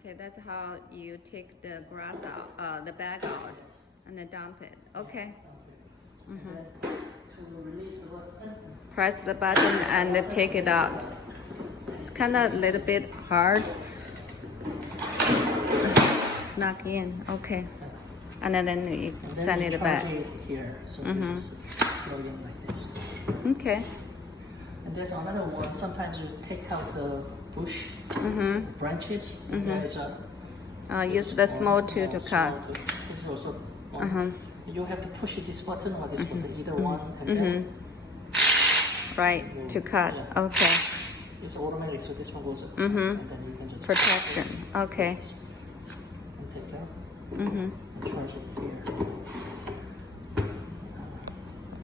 Okay, that's how you take the grass out, the bag out, and then dump it. Okay. And then to release the button. Press the button and take it out. It's kind of a little bit hard. Snuck in. Okay. And then you And send then it you back. charge it here, so you just plug in like this. Okay. And there's another one. Sometimes you take out the bush branches. There is a Use the small tool to cut. This is also one. You have to push this button or this button, either one, and then Right, to cut. Yeah. Okay. it's automatic. So this one goes up, and then you can just Protection. Okay. and take out and charge it here.